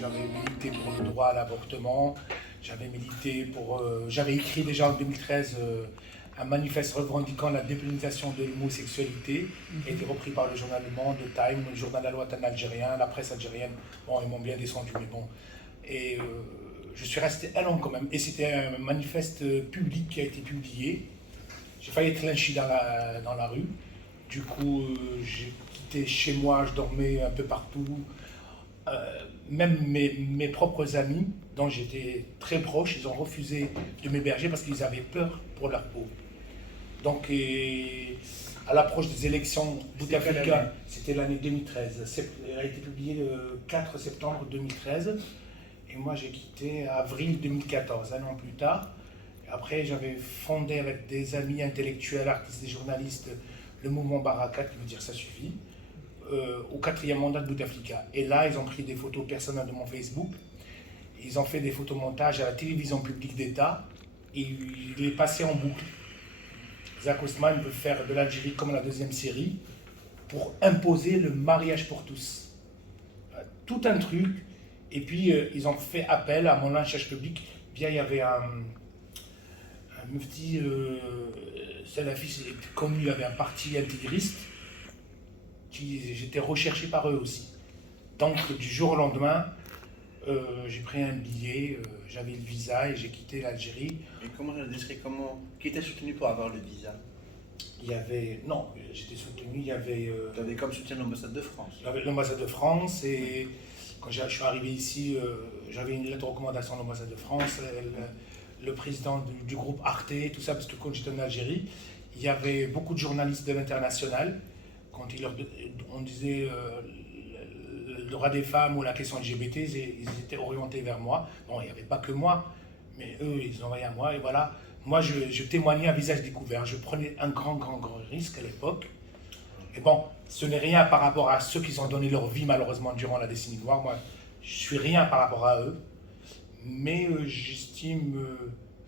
j'avais milité pour le droit à l'avortement, j'avais écrit déjà en 2013 un manifeste revendiquant la dépénalisation de l'homosexualité, qui a été repris par le journal Le Monde, le Time, le journal La Lointaine algérien, la presse algérienne. Bon, ils m'ont bien descendu, mais bon. Et je suis resté un an quand même. Et c'était un manifeste public qui a été publié. J'ai failli être lynché dans la rue. Du coup, j'ai quitté chez moi, je dormais un peu partout. Même mes propres amis, dont j'étais très proche, ils ont refusé de m'héberger parce qu'ils avaient peur pour leur peau. Donc, à l'approche des élections Bouteflika, c'était l'année 2013. Elle a été publiée le 4 septembre 2013. Et moi, j'ai quitté avril 2014, un an plus tard. Et après, j'avais fondé avec des amis intellectuels, artistes et journalistes le mouvement Baraka, qui veut dire ça suffit, au 4e mandat de Bouteflika. Et là, ils ont pris des photos personnelles de mon Facebook. Ils ont fait des photomontages à la télévision publique d'État. Et il est passé en boucle. Zach Ousmane veut faire de l'Algérie comme la deuxième série pour imposer le mariage pour tous. Tout un truc. Et puis, ils ont fait appel à mon lynchage public. Bien, il y avait un mufti salafiste connu, il y avait un parti intégriste. J'étais recherché par eux aussi. Donc, du jour au lendemain, j'ai pris un billet, j'avais le visa et j'ai quitté l'Algérie. Et qui t'a soutenu pour avoir le visa? Non, j'étais soutenu, il y avait... Tu avais comme soutien l'ambassade de France. J'avais l'ambassade de France et quand je suis arrivé ici, j'avais une lettre de recommandation de l'ambassade de France, le président du groupe Arte, tout ça, parce que quand j'étais en Algérie, il y avait beaucoup de journalistes de l'international. Quand on disait le droit des femmes ou la question LGBT, ils étaient orientés vers moi. Bon, il n'y avait pas que moi, mais eux, ils envoyaient à moi. Et voilà, moi, je témoignais à visage découvert. Je prenais un grand risque à l'époque. Et bon, ce n'est rien par rapport à ceux qui ont donné leur vie, malheureusement, durant la décennie noire. Moi, je suis rien par rapport à eux. Mais j'estime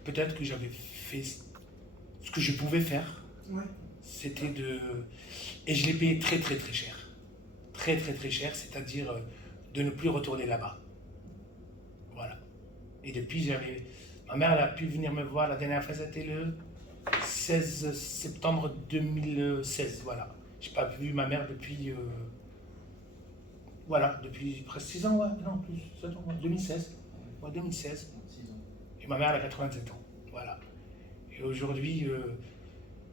peut-être que j'avais fait ce que je pouvais faire. Ouais. C'était de... Et je l'ai payé très cher. Très cher, c'est-à-dire de ne plus retourner là-bas. Voilà. Et depuis, ma mère, elle a pu venir me voir la dernière fois, c'était le 16 septembre 2016. Voilà. Je n'ai pas vu ma mère depuis... Voilà, depuis presque 6 ans, ouais. Non, plus, 7 ans, ouais. 2016. Ouais, 2016. Et ma mère, elle a 87 ans. Voilà. Et aujourd'hui,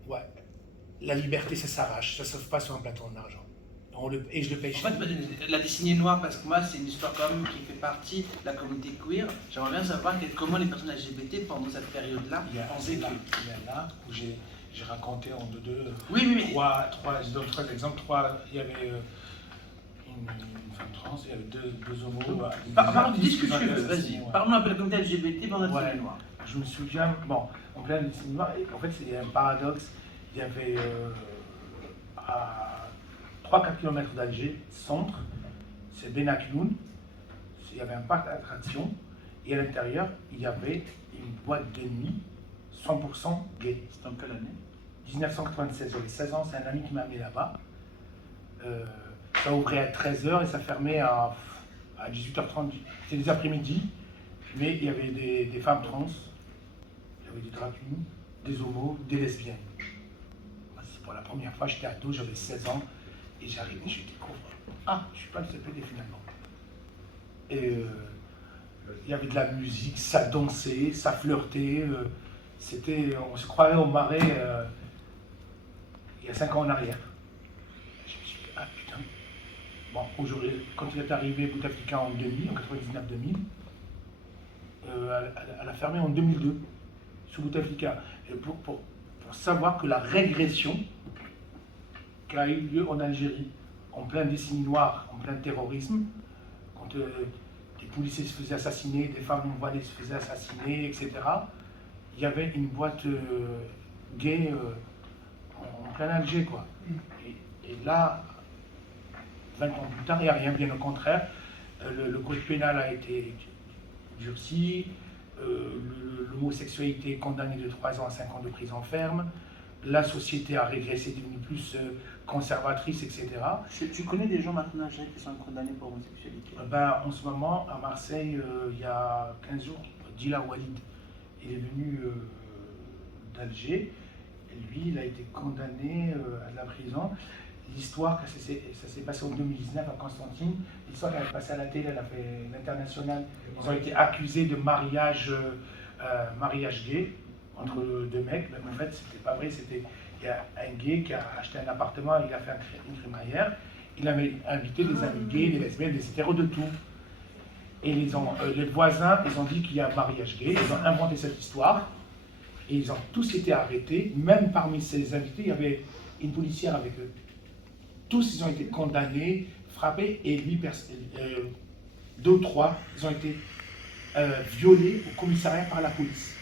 ouais, la liberté, ça s'arrache. Ça ne se fait pas sur un plateau d'argent. Et je le paye cher. En fait, la décennie noire, parce que moi, c'est une histoire quand même qui fait partie de la communauté queer. J'aimerais bien savoir comment les personnes LGBT, pendant cette période-là, ont vécu. Là où j'ai raconté en deux. Oui. Je donne 3 exemples. Il y avait une femme trans, il y avait deux homos. Parlons du disque que tu veux, vas-y. Parlons un peu de la communauté LGBT pendant la décennie noire. Je me souviens, bon, en pleine décennie noire, en fait, il y a un paradoxe. Il y avait à 3-4 km d'Alger, centre, c'est Benakloun, il y avait un parc d'attractions, et à l'intérieur, il y avait une boîte de nuit 100% gay. C'était en quelle année? 1996, j'avais 16 ans, c'est un ami qui m'a amené là-bas. Ça ouvrait à 13h et ça fermait à 18h30, c'était des après-midi, mais il y avait des femmes trans, il y avait des drag queens, des homos, des lesbiennes. C'est pour la première fois, j'étais ado, j'avais 16 ans, et j'arrive et je découvre, je suis pas le seul PD finalement. Et il y avait de la musique, ça dansait, ça flirtait, on se croirait au marais il y a 5 ans en arrière. Je me suis dit, putain. Bon, aujourd'hui, quand il est arrivé Bouteflika en 2000, en 99-2000, elle a fermé en 2002, sous Bouteflika. Et pour savoir que la régression qui a eu lieu en Algérie, en pleine décennie noire, en plein terrorisme, quand des policiers se faisaient assassiner, des femmes voilées se faisaient assassiner, etc., il y avait une boîte gay en plein Alger, quoi. Et là, 20 ans plus tard, il n'y a rien, bien au contraire. Le code pénal a été durci, l'homosexualité est condamnée de 3 ans à 5 ans de prison ferme, la société a régressé, est devenue plus conservatrice, etc. Tu connais des gens maintenant en Algérie qui sont condamnés pour homosexualité? Ben, en ce moment, à Marseille, il y a 15 jours, Dila Walid, il est venu d'Alger. Et lui, il a été condamné à de la prison. L'histoire, ça s'est passé en 2019 à Constantine. L'histoire elle est passée à la télé, elle a fait l'international. Ils ont été accusés de mariage gay entre deux mecs. Mais en fait, c'était pas vrai. Il y a un gay qui a acheté un appartement, il a fait une crémaillère. Il avait invité des amis gays, des lesbiennes, des hétéros, de tout. Et les voisins, ils ont dit qu'il y a un mariage gay. Ils ont inventé cette histoire. Et ils ont tous été arrêtés. Même parmi ces invités, il y avait une policière avec eux. Tous, ils ont été condamnés, frappés, et lui, deux ou trois, ils ont été violés au commissariat par la police.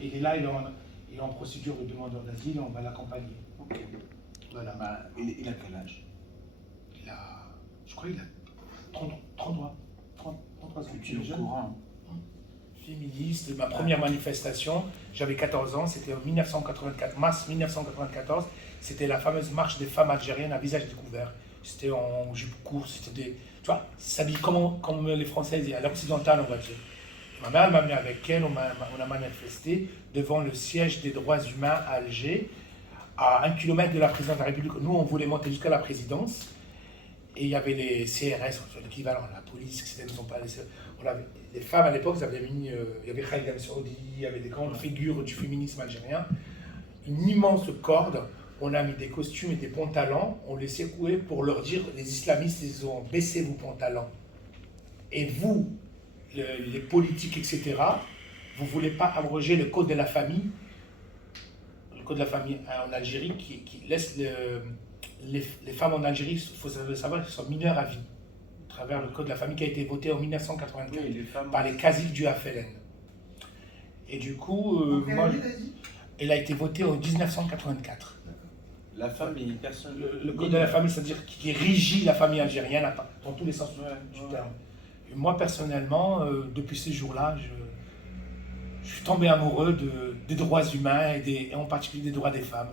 Et il est là, il est en procédure de demandeur d'asile, on va l'accompagner. Ok. Voilà. Bah, il a quel âge? Je crois qu'il a 33 ans. Tu es au courant? Féministe, ma première manifestation, j'avais 14 ans, c'était en 1984, mars 1994, c'était la fameuse marche des femmes algériennes à visage découvert. C'était en jupe courte, c'était des... Tu vois, s'habille comme les Françaises, à l'occidental, on va dire. Ma mère m'a amené avec elle, on a manifesté devant le siège des droits humains à Alger, à 1 kilomètre de la présidence de la République. Nous, on voulait monter jusqu'à la présidence, et il y avait les CRS, l'équivalent, la police, etc. Ils nous ont pas laissé... Les femmes à l'époque, il y avait Khalida Messoudi, il y avait des grandes figures du féminisme algérien. Une immense corde, on a mis des costumes et des pantalons, on les secouait pour leur dire, les islamistes, ils ont baissé vos pantalons. Et vous, les politiques, etc., vous ne voulez pas abroger le code de la famille en Algérie qui laisse les femmes en Algérie, il faut savoir qu'elles sont mineures à vie. À travers le code de la famille qui a été voté en 1984 par les caciques du FLN. Et du coup, elle a été votée en 1984. La famille, personne. Le code de la famille, c'est-à-dire qui régit la famille algérienne dans tous les sens du terme. Et moi, personnellement, depuis ces jours-là, je suis tombé amoureux des droits humains et en particulier des droits des femmes.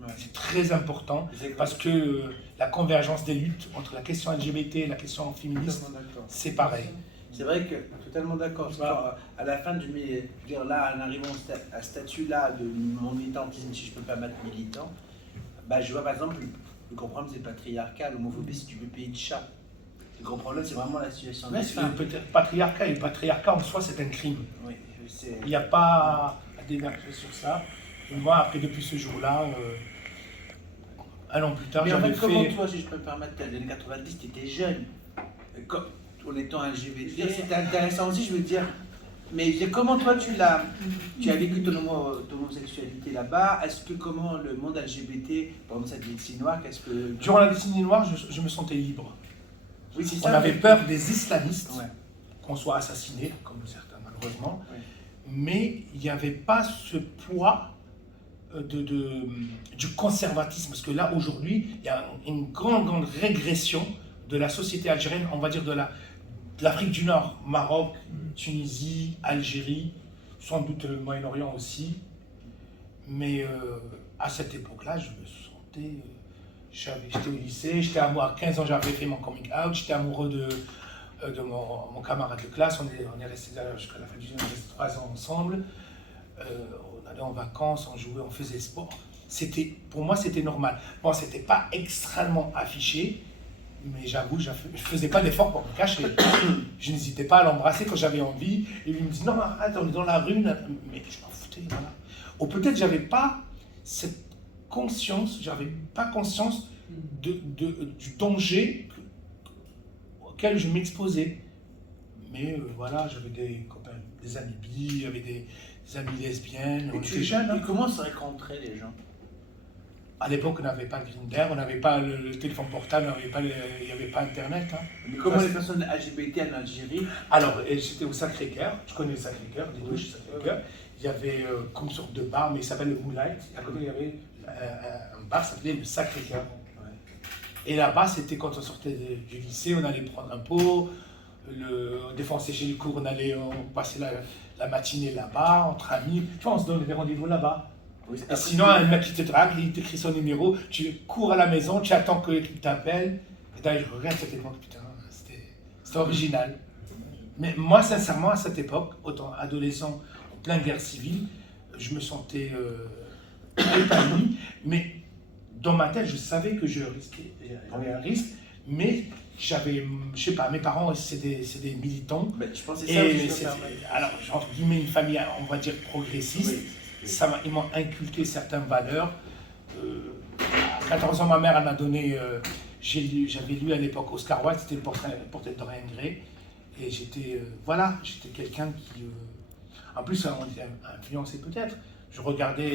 Ouais. C'est très important parce que la convergence des luttes entre la question LGBT et la question féministe, c'est pareil. C'est vrai que, totalement d'accord. À la fin du dire là, en arrivant à ce statut-là de mon militantisme, si je peux pas mettre militant, bah, je vois par exemple, le gros problème c'est patriarcal, l'homophobie c'est du pays de chat. Le gros problème c'est vraiment la situation des femmes. Peut-être patriarcat, et le patriarcat en soi c'est un crime. Oui, il n'y a pas à dénoncer sur ça. Et moi, après, depuis ce jour-là, un an plus tard, j'avais fait... Comment toi, si je peux me permettre, dans les années 90, tu étais jeune, en étant LGBT, c'était intéressant aussi, je veux dire, mais comment toi, tu as vécu ton homosexualité là-bas? Comment le monde LGBT, pendant cette décennie noire, Durant la décennie noire, je me sentais libre. Oui, c'est ça. On avait peur des islamistes, qu'on soit assassinés, comme certains malheureusement, mais il n'y avait pas ce poids du conservatisme, parce que là aujourd'hui il y a une grande régression de la société algérienne, on va dire de l'Afrique du Nord, Maroc, Tunisie, Algérie, sans doute le Moyen-Orient aussi, mais à cette époque-là je me sentais, j'étais au lycée, à 15 ans j'avais fait mon coming out, j'étais amoureux de mon camarade de classe, on est resté jusqu'à la fin du jour, on est resté 3 ans ensemble. On allait en vacances, on jouait, on faisait sport. Pour moi, c'était normal. Bon, c'était pas extrêmement affiché, mais j'avoue, je faisais pas d'effort pour me cacher. Je n'hésitais pas à l'embrasser quand j'avais envie. Et lui me dit, non, arrête, on est dans la rue. Mais je m'en foutais, voilà. Ou peut-être j'avais pas cette conscience, du danger auquel je m'exposais. Mais voilà, j'avais des copains, des amis bi, j'avais des amis lesbiennes, on était jeunes. Et comment se rencontraient les gens? À l'époque, on n'avait pas Grindr, on n'avait pas le téléphone portable, il n'y avait pas Internet. Hein. Mais comment les personnes LGBT en Algérie? Alors, j'étais au Sacré-Cœur, je connais le Sacré-Cœur, des douches Sacré-Cœur. Il y avait comme sorte de bar, mais il s'appelle le Moonlight. À côté, il y avait un bar qui s'appelait le Sacré-Cœur. Et là-bas, c'était quand on sortait du lycée, on allait prendre un pot, des fois on séchait les cours, on passait la matinée là-bas, entre amis. Tu vois, on se donnait des rendez-vous là-bas. Oui, Et après, sinon, un mec qui te drague, il t'écrit son numéro, tu cours à la maison, tu attends qu'il t'appelle. Et d'ailleurs, je regarde cette époque, putain, c'était original. Mais moi, sincèrement, à cette époque, autant adolescent, en pleine guerre civile, je me sentais épanoui. Mais dans ma tête, je savais que je risquais, j'avais un risque, mais j'avais, je sais pas, mes parents, c'est des militants. Ben, je pense que c'est ça aussi, Et alors, entre guillemets, une famille, on va dire, progressiste. Oui. Ils m'ont inculqué certaines valeurs. À 14 ans, ma mère, elle m'a donné. J'avais lu à l'époque Oscar Wilde, c'était le portrait de Dorian Gray. Et j'étais j'étais quelqu'un qui. En plus, on était influencé peut-être. Je regardais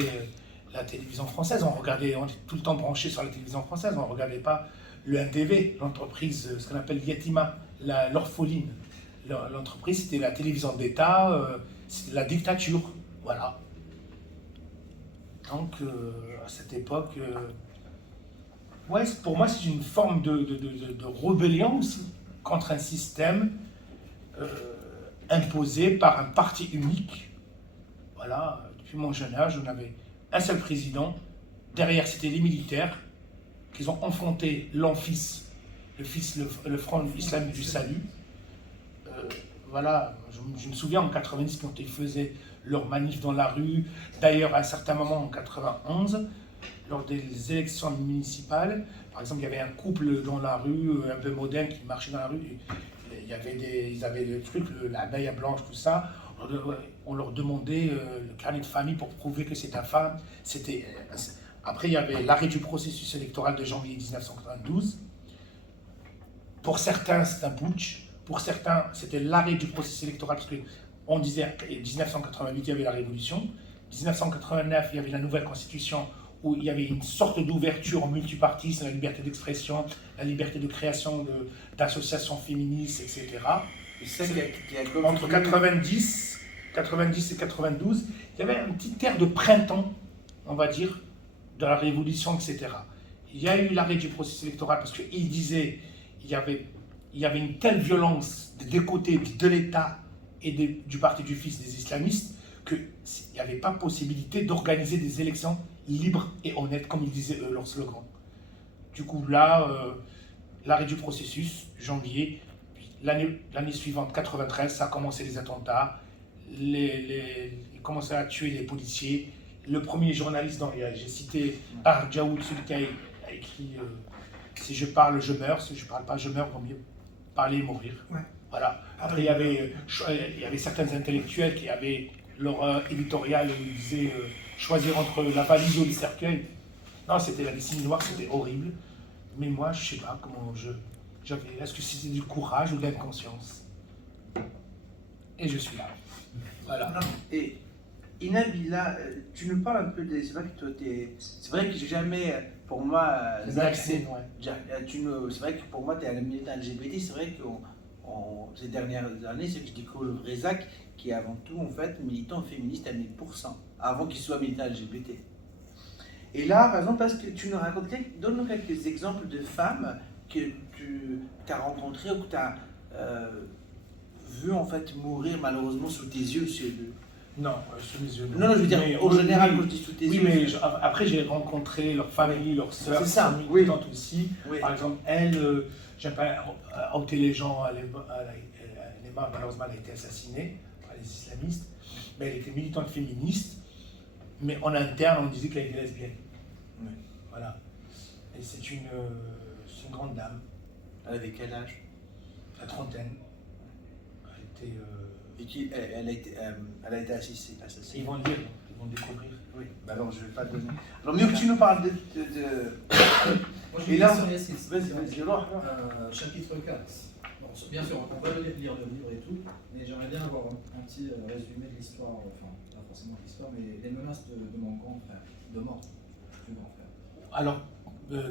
la télévision française, on était tout le temps branché sur la télévision française, on ne regardait pas le NTV, l'entreprise, ce qu'on appelle Yatima, l'orpheline. L'entreprise, c'était la télévision d'État, c'était la dictature. Voilà. Donc, à cette époque, ouais, pour moi, c'est une forme de rébellion aussi contre un système imposé par un parti unique. Voilà, depuis mon jeune âge, on avait un seul président. Derrière, c'était les militaires qui ont enfanté l'Enfis, le Front islamique du salut. Voilà, je me souviens en 90 quand ils faisaient leur manif dans la rue. D'ailleurs, à un certain moment, en 91, lors des élections municipales, par exemple, il y avait un couple dans la rue, un peu moderne, qui marchait dans la rue. Ils avaient des trucs, la baille blanche, tout ça. On leur demandait le carnet de famille pour prouver que c'est ta femme. Après, il y avait l'arrêt du processus électoral de janvier 1992. Pour certains, c'est un putsch. Pour certains, c'était l'arrêt du processus électoral parce qu'on disait qu'en 1988, il y avait la révolution. En 1989, il y avait la nouvelle constitution où il y avait une sorte d'ouverture multipartiste, la liberté d'expression, la liberté de création d'associations féministes, etc. Entre 90 et 92, il y avait un petit air de printemps, on va dire, de la révolution, etc. Il y a eu l'arrêt du processus électoral parce qu'il disait il y avait une telle violence des côtés de l'État et du parti du Fils des islamistes qu'il n'y avait pas possibilité d'organiser des élections libres et honnêtes, comme ils disaient leur slogan. Du coup, là, l'arrêt du processus, janvier, l'année suivante, 93, ça a commencé les attentats, ils commençaient à tuer les policiers. Le premier journaliste, j'ai cité Arjaoud, celui qui a écrit si je parle, je meurs, si je ne parle pas, je meurs, vaut mieux parler et mourir. Ouais. Voilà. Après, il y avait certains intellectuels qui avaient leur éditorial où ils disaient choisir entre la valise ou le cercueil. Non, c'était la décennie noire, c'était horrible. Mais moi, je ne sais pas comment j'avais. Est-ce que c'était du courage ou de l'inconscience? Et je suis là. Voilà. Non, et Inabila, tu nous parles un peu des. C'est vrai que toi, c'est vrai que j'ai jamais. Pour moi, Zach, c'est vrai que pour moi, tu es un militant LGBT. C'est vrai que ces dernières années, c'est que je découvre le vrai Zach, qui est avant tout, en fait, militant féministe à 1000%, avant qu'il soit militant LGBT. Et là, par exemple, parce que tu nous racontes, donne-nous quelques exemples de femmes que tu as rencontrées ou que tu as vu, en fait, mourir malheureusement sous tes yeux. Non, sous mes yeux. Non, je veux dire, au général, quand je dis sous tes yeux. Oui, mais après, j'ai rencontré leur famille, leurs sœurs, c'est ça, militantes aussi. Oui. Par exemple, elle, j'aime pas ôter les gens, malheureusement, elle a été assassinée par les islamistes, mais elle était militante féministe, mais en interne, on disait qu'elle était lesbienne. Oui. Voilà. Et c'est une grande dame. Elle avait quel âge? La trentaine. Elle était. Et elle a été assassinée. Ils vont le lire, ils vont le découvrir. Oui, bah alors je ne vais pas donner. Alors, mieux que tu nous parles de... Moi, je vais là, sur Yassine. Chapitre 4. Bon, bien sûr, on peut lire le livre et tout, mais j'aimerais bien avoir un petit résumé de l'histoire, enfin, pas forcément de l'histoire, mais les menaces de mon grand frère, de mort du grand frère. Alors,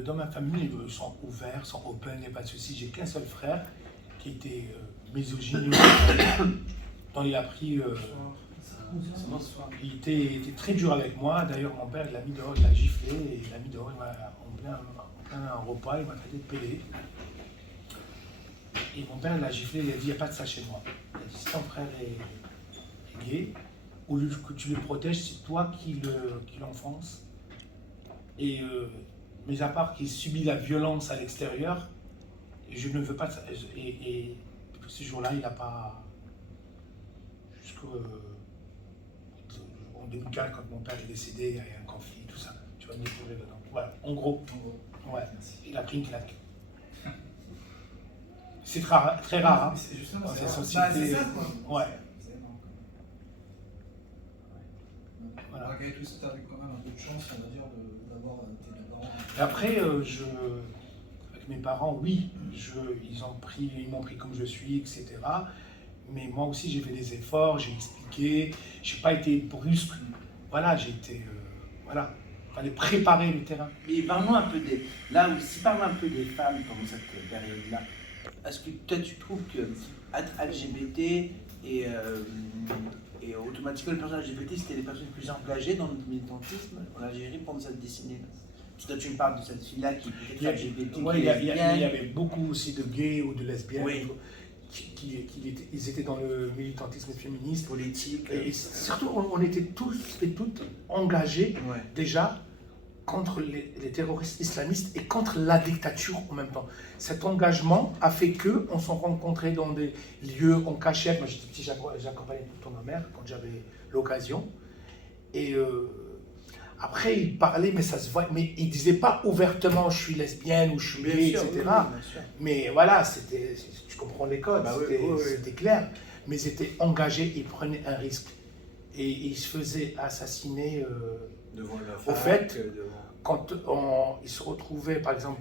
dans ma famille, ils sont ouverts, sont open, il n'y a pas de souci. J'ai qu'un seul frère qui était misogyne. Dont il a pris. Il était très dur avec moi. D'ailleurs, mon père, il l'a mis dehors, il l'a giflé, et il l'a mis dehors, en plein repas, il m'a traité de pédé. Et mon père l'a giflé, il a dit, il n'y a pas de ça chez moi. Il a dit, si ton frère est gay, ou que tu le protèges, c'est toi qui l'enfonce. Et mais à part qu'il subit la violence à l'extérieur, je ne veux pas... Et ce jour-là, il n'a pas... En 2004, quand mon père est décédé, il y a eu un conflit, tout ça. Tu vas me découvrir dedans. Voilà, en gros, ouais, il a pris une claque. C'est très rare, hein. C'est justement, Dans c'est ces rare. sociétés. Bah, c'est ça, quoi. Ouais. C'est énorme, quand même. Voilà. Malgré tout ça, tu as eu quand même un peu de chance, on va dire, d'avoir tes deux parents. Et après, avec mes parents, oui, ils m'ont pris comme je suis, etc. Mais moi aussi, j'ai fait des efforts, j'ai expliqué, j'ai pas été brusque. Voilà, j'ai été, voilà, fallait préparer le terrain. Mais parlons un peu là aussi, parlons un peu des femmes pendant cette période-là. Est-ce que toi tu trouves que être LGBT et automatiquement les personnes LGBT c'était les personnes les plus engagées dans le militantisme en Algérie pendant cette décennie-là? Parce que toi tu me parles de cette fille-là qui est peut-être LGBT, Ouais, qui il est y lesbienne. avait beaucoup aussi de gays ou de lesbiennes. Oui. Ils étaient dans le militantisme féministe. Politique. Et surtout, on était tous et toutes engagés Ouais. déjà contre les terroristes islamistes et contre la dictature en même temps. Cet engagement a fait qu'on s'en rencontrait dans des lieux en cachette. Moi j'étais petit, j'accompagnais tout le temps ma mère quand j'avais l'occasion. Et après, il parlait, mais ça se voit. Mais il disait pas ouvertement je suis lesbienne ou je suis gay, etc. Oui, bien sûr. Mais voilà, tu comprends les codes, Bah oui, c'était oui. c'était clair. Mais ils étaient engagés, ils prenaient un risque. Et ils se faisaient assassiner. Devant la Au fac, fait, devant... Quand ils se retrouvaient, par exemple,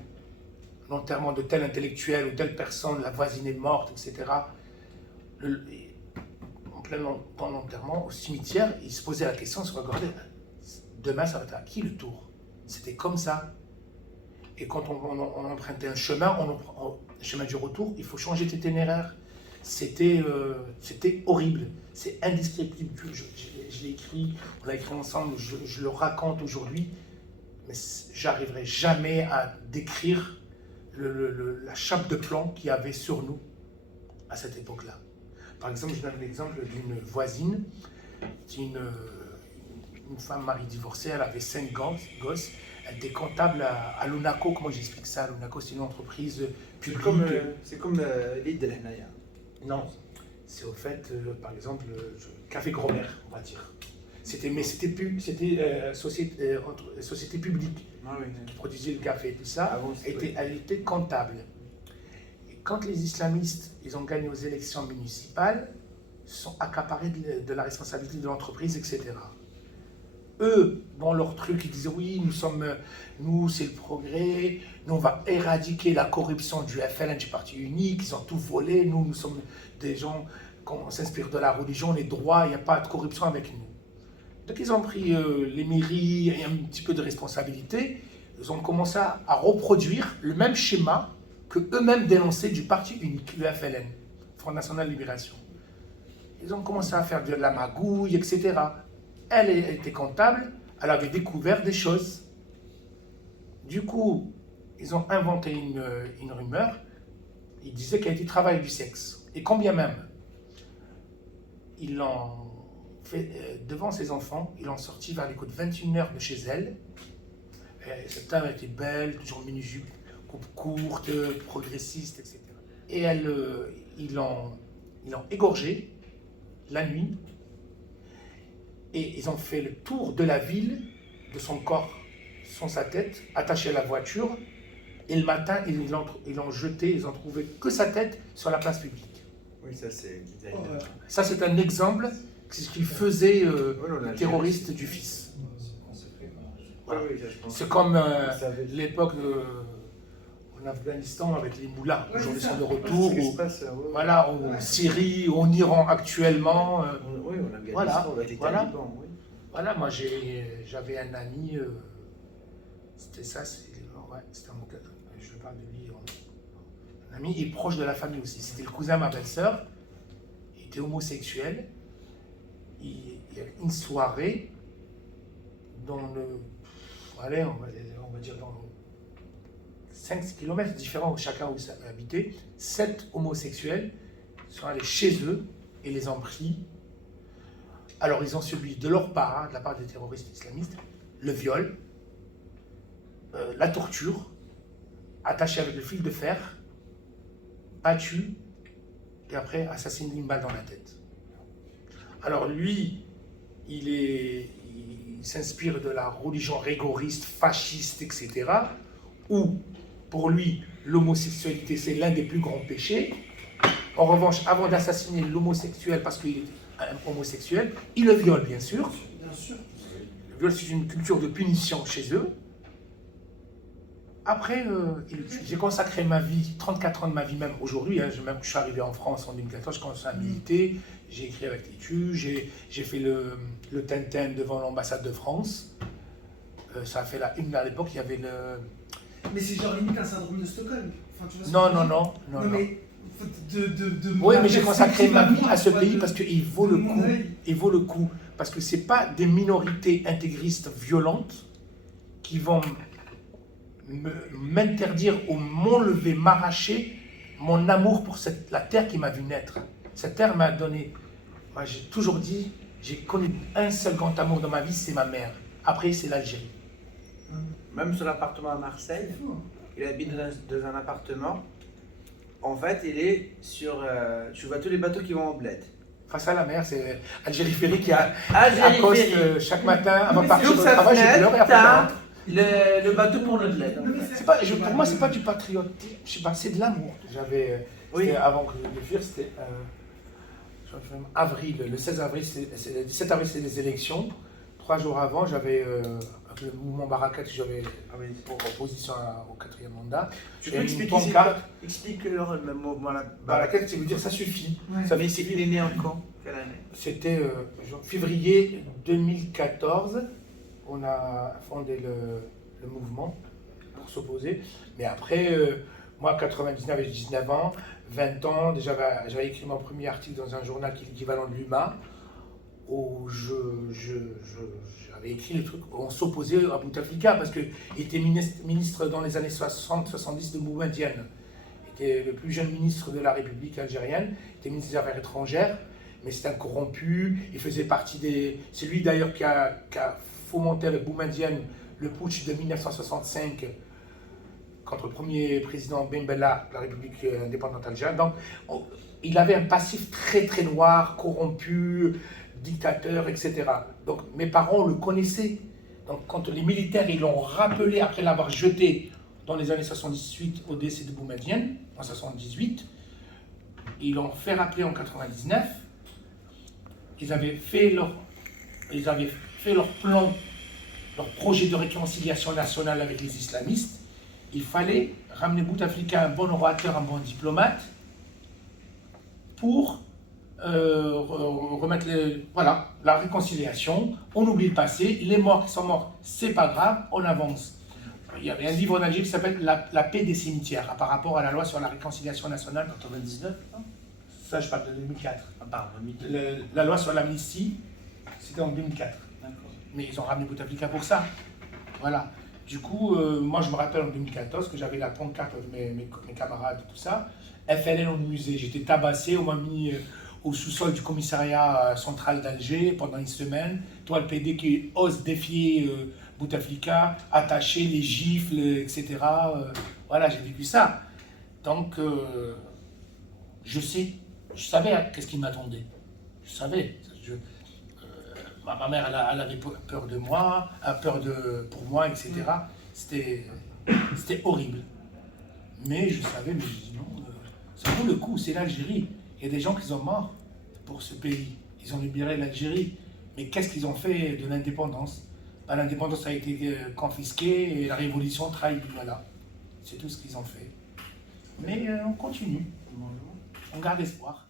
l'enterrement de tel intellectuel ou telle personne, la voisine est morte, etc. En plein temps l'enterrement, au cimetière, ils se posaient la question, ils se regardaient, demain ça va être à qui le tour? C'était comme ça. Et quand on empruntait un chemin, le chemin du retour, il faut changer d'itinéraire. C'était horrible, c'est indescriptible. Je l'ai écrit, on l'a écrit ensemble, je le raconte aujourd'hui, mais j'arriverai jamais à décrire la chape de plomb qu'il y avait sur nous à cette époque-là. Par exemple, je donne l'exemple d'une voisine, une femme mari divorcée, elle avait 5 gosses, elle était comptable à l'UNACO. Comment j'explique ça? L'UNACO, c'est une entreprise publique. C'est comme l'île de l'Hnaya. Non, c'est au fait, par exemple, Café Grand-Mère, on va dire. Mais c'était société publique Ah oui. qui produisait le café et tout ça. Avant, Elle était comptable. Et quand les islamistes ils ont gagné aux élections municipales, ils sont accaparés de la responsabilité de l'entreprise, etc. Eux, dans leur truc, ils disaient oui, nous c'est le progrès, nous on va éradiquer la corruption du FLN, du parti unique, ils ont tout volé, nous sommes des gens, on s'inspire de la religion, on est droits, il n'y a pas de corruption avec nous. Donc ils ont pris les mairies et un petit peu de responsabilité, ils ont commencé à reproduire le même schéma que eux-mêmes dénonçaient du parti unique, le FLN, Front National Libération. Ils ont commencé à faire de la magouille, etc. Elle était comptable, elle avait découvert des choses. Du coup, ils ont inventé une rumeur. Ils disaient qu'elle était travail du sexe. Et quand bien même, ils l'ont fait devant ses enfants, ils l'ont sortie vers les coups de 21h de chez elle. Cette dame était belle, toujours mini-jupe, coupe courte, progressiste, etc. Et ils l'ont égorgée la nuit. Et ils ont fait le tour de la ville, de son corps, sans sa tête, attaché à la voiture. Et le matin, ils l'ont jeté, ils ont trouvé que sa tête sur la place publique. Oui, ça c'est... Ça, c'est un exemple, c'est ce qu'il faisait le terroriste du fils. Voilà. C'est comme l'époque en Afghanistan avec les moulins. Aujourd'hui, ils sont de retour. Voilà, en Syrie, en Iran actuellement. Oui, en Afghanistan, Voilà, avec les voilà. talibans, oui. Voilà, moi j'avais un ami, c'était ça, c'était un cas, je parle de lui, un ami et proche de la famille aussi. C'était le cousin de ma belle-sœur, il était homosexuel. Il y avait une soirée dans allez, on va dire dans 5 km différents, chacun où ça habitait. 7 homosexuels sont allés chez eux et les ont pris Alors, ils ont subi de leur part, de la part des terroristes islamistes, le viol, la torture, attaché avec le fil de fer, battu, et après assassiné d'une balle dans la tête. Alors lui, il s'inspire de la religion rigoriste, fasciste, etc., où, pour lui, l'homosexualité, c'est l'un des plus grands péchés. En revanche, avant d'assassiner l'homosexuel, parce qu'il est un homosexuel, il le viole, bien sûr. Bien sûr. Le viol, c'est une culture de punition chez eux. Après, j'ai consacré ma vie, 34 ans de ma vie, même aujourd'hui, hein, même que je suis arrivé en France en 2014, je commençais à militer, j'ai écrit avec Tétu, j'ai fait le Tintin devant l'ambassade de France. Ça a fait la une à l'époque, il y avait le... Mais c'est genre limite un syndrome de Stockholm. Enfin, tu vois ce que je veux dire? Non. Non, mais Oui, mais j'ai consacré ma vie à ce pays de- parce qu'il vaut le de mon coup. œil. Il vaut le coup. Parce que ce n'est pas des minorités intégristes violentes qui vont m'interdire ou m'enlever, m'arracher mon amour pour la terre qui m'a vu naître. Cette terre m'a donné... Moi, j'ai toujours dit, j'ai connu un seul grand amour dans ma vie, c'est ma mère. Après, c'est l'Algérie. Même sur l'appartement à Marseille, C'est fou, hein. il habite dans un appartement. En fait, il est sur... tu vois tous les bateaux qui vont au bled. Face à la mer, c'est Algérie Ferry qui Algérie accoste Ferry. chaque matin avant de Mais partir Sur au sa travail, je pleure et fenêtre, après je t'as rentre. le bateau pour le bled. Non, mais C'est pas, pour moi, c'est pas du patriotisme, je sais pas, c'est de l'amour. J'avais, Oui. c'était avant que je le fuir, c'était avril, le 16 avril, le 17 avril, c'est les élections. 3 jours avant, j'avais, avec le mouvement Barakat, j'avais pour opposition au 4e mandat. Tu J'ai peux une expliquer pancarte. Explique-leur le mouvement là. Barakat, ça veut dire ça suffit. Ouais. Ça Mais veut c'est dire- qu'il est né en quand? Quelle année? C'était février 2014, on a fondé le mouvement pour s'opposer. Mais après, moi, 99 et 19 ans, 20 ans, déjà j'avais écrit mon premier article dans un journal qui est l'équivalent de l'UMA, où j'avais écrit le truc, on s'opposait à Bouteflika parce qu'il était ministre dans les années 60-70 de Boumedienne. Il était le plus jeune ministre de la République algérienne, il était ministre des Affaires étrangères, mais c'était un corrompu, il faisait partie des... C'est lui d'ailleurs qui a fomenté avec Boumedienne le putsch de 1965 contre le premier président Ben Bella de la République indépendante algérienne. Donc, il avait un passif très très noir, corrompu, dictateur, etc. Donc mes parents le connaissaient. Donc quand les militaires ils l'ont rappelé après l'avoir jeté dans les années 78 au décès de Boumedienne, en 78, ils l'ont fait rappeler en 99. Ils avaient fait leur plan, leur projet de réconciliation nationale avec les islamistes. Il fallait ramener Bouteflika un bon orateur, un bon diplomate, pour remettre la réconciliation. On oublie le passé, les morts qui sont morts, c'est pas grave, on avance. Il y avait un livre en Algérie qui s'appelle la paix des cimetières, par rapport à la loi sur la réconciliation nationale. 99, non? Ça, je parle de 2004. Ah, pardon, 2000. La loi sur l'amnistie, c'était en 2004. D'accord. Mais ils ont ramené Bouteflika pour ça. Voilà. Du coup, moi, je me rappelle en 2014 que j'avais la pancarte avec mes camarades et tout ça. FLN au musée. J'étais tabassé, on m'a mis au sous-sol du commissariat central d'Alger pendant une semaine. Toi, le PD qui ose défier Bouteflika, attacher les gifles, etc. Voilà, j'ai vécu ça. Donc, je savais qu'est-ce qui m'attendait. Je savais. Ma mère, elle avait peur de moi, pour moi, etc. C'était horrible. Mais je savais, mais je dis non, ça vaut le coup, c'est l'Algérie. Il y a des gens qui sont morts pour ce pays. Ils ont libéré l'Algérie. Mais qu'est-ce qu'ils ont fait de l'indépendance? L'indépendance a été confisquée et la révolution trahie. Voilà. C'est tout ce qu'ils ont fait. Mais on continue. On garde espoir.